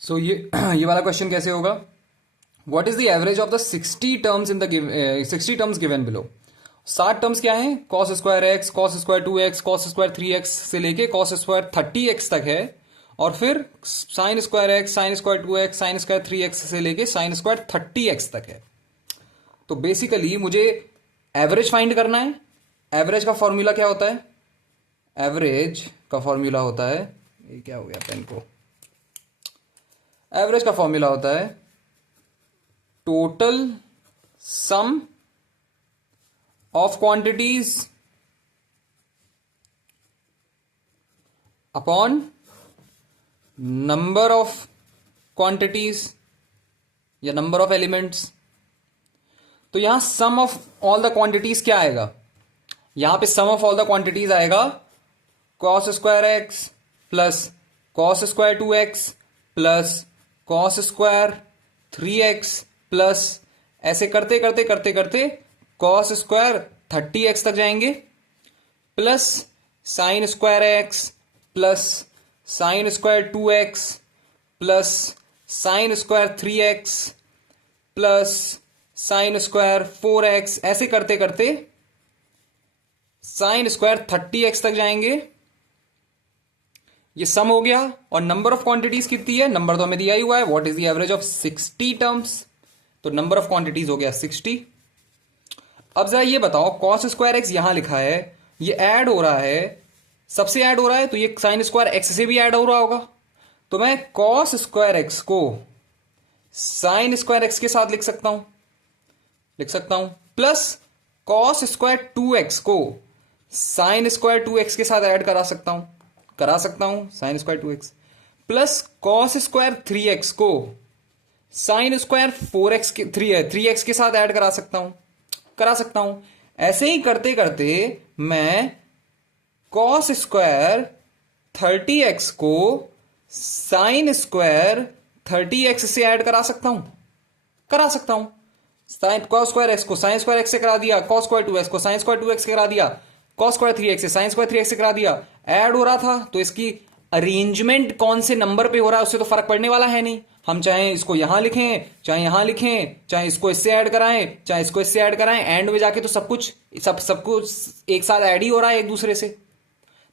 सो ये वाला क्वेश्चन कैसे होगा? What is the average of the 60 terms in the 60 terms given below. 60 terms क्या है? Cos square x, cos square 2x, cos square 3x से लेके कॉस स्क्वायर 30x तक है, और फिर sine square x, sign square 2x, sine square 3x से लेके साइन स्क्वायर 30x तक है। तो बेसिकली मुझे एवरेज फाइंड करना है। एवरेज का फॉर्मूला क्या होता है? एवरेज का फॉर्मूला होता है, ये क्या हो गया पेन को, एवरेज का फॉर्मूला होता है total sum of quantities upon number of quantities या नंबर ऑफ एलिमेंट्स। तो यहां सम ऑफ ऑल द क्वांटिटीज क्या आएगा? यहां पे सम ऑफ ऑल द क्वांटिटीज आएगा cos square x plus cos square 2x plus cos square 3x plus ऐसे करते करते करते करते कॉस स्क्वायर 30x तक जाएंगे, plus sine square x plus sine square 2x plus sine square 3x plus sine square 4x, ऐसे करते करते साइन स्क्वायर 30x तक जाएंगे। ये सम हो गया। और नंबर ऑफ क्वांटिटीज कितनी है? नंबर तो हमें दिया ही हुआ है, what is the average of 60 terms. तो नंबर ऑफ क्वांटिटीज हो गया 60। अब जरा ये बताओ, कॉस स्क्वायर एक्स यहां लिखा है, ये ऐड हो रहा है, सबसे ऐड हो रहा है, तो ये साइन स्क्वायर एक्स से भी ऐड हो रहा होगा। तो मैं कॉस स्क्वायर एक्स को साइन स्क्वायर एक्स के साथ लिख सकता हूं, प्लस कॉस स्क्वायर 2x को साइन स्क्वायर 2x के साथ ऐड करा सकता हूं sign square 2x, plus cos square 3x को साइन स्क्वायर 4x के 3x के साथ ऐड करा सकता हूं। ऐसे ही करते करते मैं कॉस स्क्वायर 30x को साइन स्क्वायर 30x से ऐड करा सकता हूं। साइन कॉस स्क्वायर एक्स को साइन स्क्वायर एक्स से करा दिया, कॉस स्क्वायर 2x को साइन स्क्वायर 2x से करा दिया, कॉस स्क्वायर 3x से साइन स्क्वायर 3x से करा दिया। ऐड हो रहा था, तो इसकी अरेंजमेंट कौन से नंबर पे हो रहा है उससे तो फर्क पड़ने वाला है नहीं। हम चाहे इसको यहां लिखें, चाहे यहां लिखें, चाहे इसको इससे ऐड कराएं, चाहे इसको इससे ऐड कराएं, एंड में जाके तो सब कुछ एक साथ ऐड ही हो रहा है एक दूसरे से।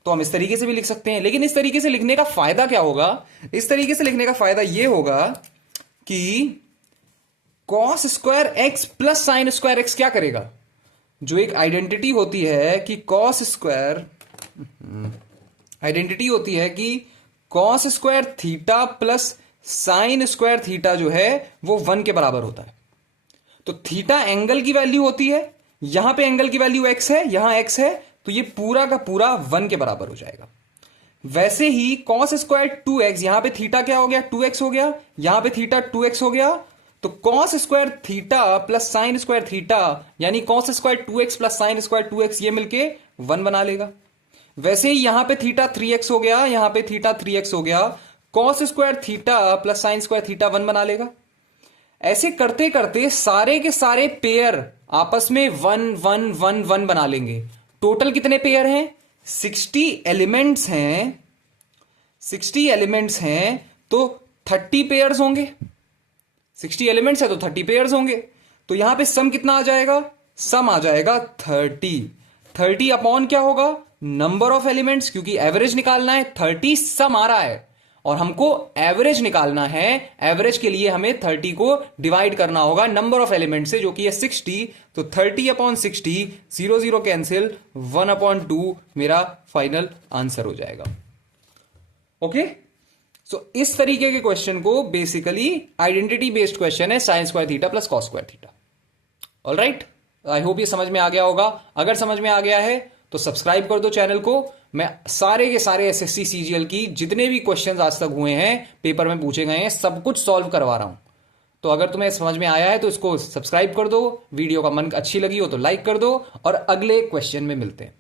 तो हम इस तरीके से भी लिख सकते हैं। लेकिन इस तरीके से लिखने का फायदा क्या होगा? इस तरीके से लिखने का फायदा यह होगा कि cos square x plus sine square x क्या करेगा? जो एक आइडेंटिटी होती है कि cos square theta plus sine square theta जो है वो 1 के बराबर होता है। तो थीटा एंगल की वैल्यू होती है, यहां पे एंगल की वैल्यू x है, यहां x है, तो ये पूरा का पूरा 1 के बराबर हो जाएगा। वैसे ही कॉस स्क्वायर 2x, यहां पे थीटा क्या हो गया? 2x हो गया, यहां पे थीटा 2x हो गया, तो cos square theta plus sine square theta यानी cos square 2x plus sine square 2x ये मिलके 1 बना लेगा। वैसे ही यहां पे थीटा 3x हो गया, यहां पे थीटा 3x हो गया, cos square theta plus sine square theta 1 बना लेगा। ऐसे करते करते सारे के सारे पेयर आपस में 1 1 1 1 बना लेंगे। टोटल कितने पेयर हैं? 60 एलिमेंट्स हैं, तो 30 पेयर्स होंगे। 60 एलिमेंट्स है तो 30 पेयर्स होंगे। तो यहां पे सम कितना आ जाएगा? सम आ जाएगा 30 अपॉन क्या होगा? नंबर ऑफ एलिमेंट्स, क्योंकि एवरेज निकालना है। 30 सम आ रहा है और हमको एवरेज निकालना है। एवरेज के लिए हमें 30 को डिवाइड करना होगा नंबर ऑफ एलिमेंट से, जो कि है 60। तो 30 अपॉन 60, 0 0 कैंसिल, 1 अपॉन 2 मेरा फाइनल आंसर हो जाएगा। ओके, सो इस तरीके के क्वेश्चन को बेसिकली आइडेंटिटी बेस्ड क्वेश्चन है, sign square theta plus cos square theta. Alright, I hope ये समझ में आ गया होगा। अगर समझ में आ गया है तो सब्सक्राइब कर दो चैनल को। मैं सारे के सारे एसएससी सीजीएल की जितने भी क्वेश्चंस आज तक हुए हैं, पेपर में पूछे गए हैं, सब कुछ सॉल्व करवा रहा हूं। तो अगर तुम्हें समझ में आया है तो इसको सब्सक्राइब कर दो, वीडियो का मन अच्छी लगी हो तो लाइक कर दो, और अगले क्वेश्चन में मिलते हैं।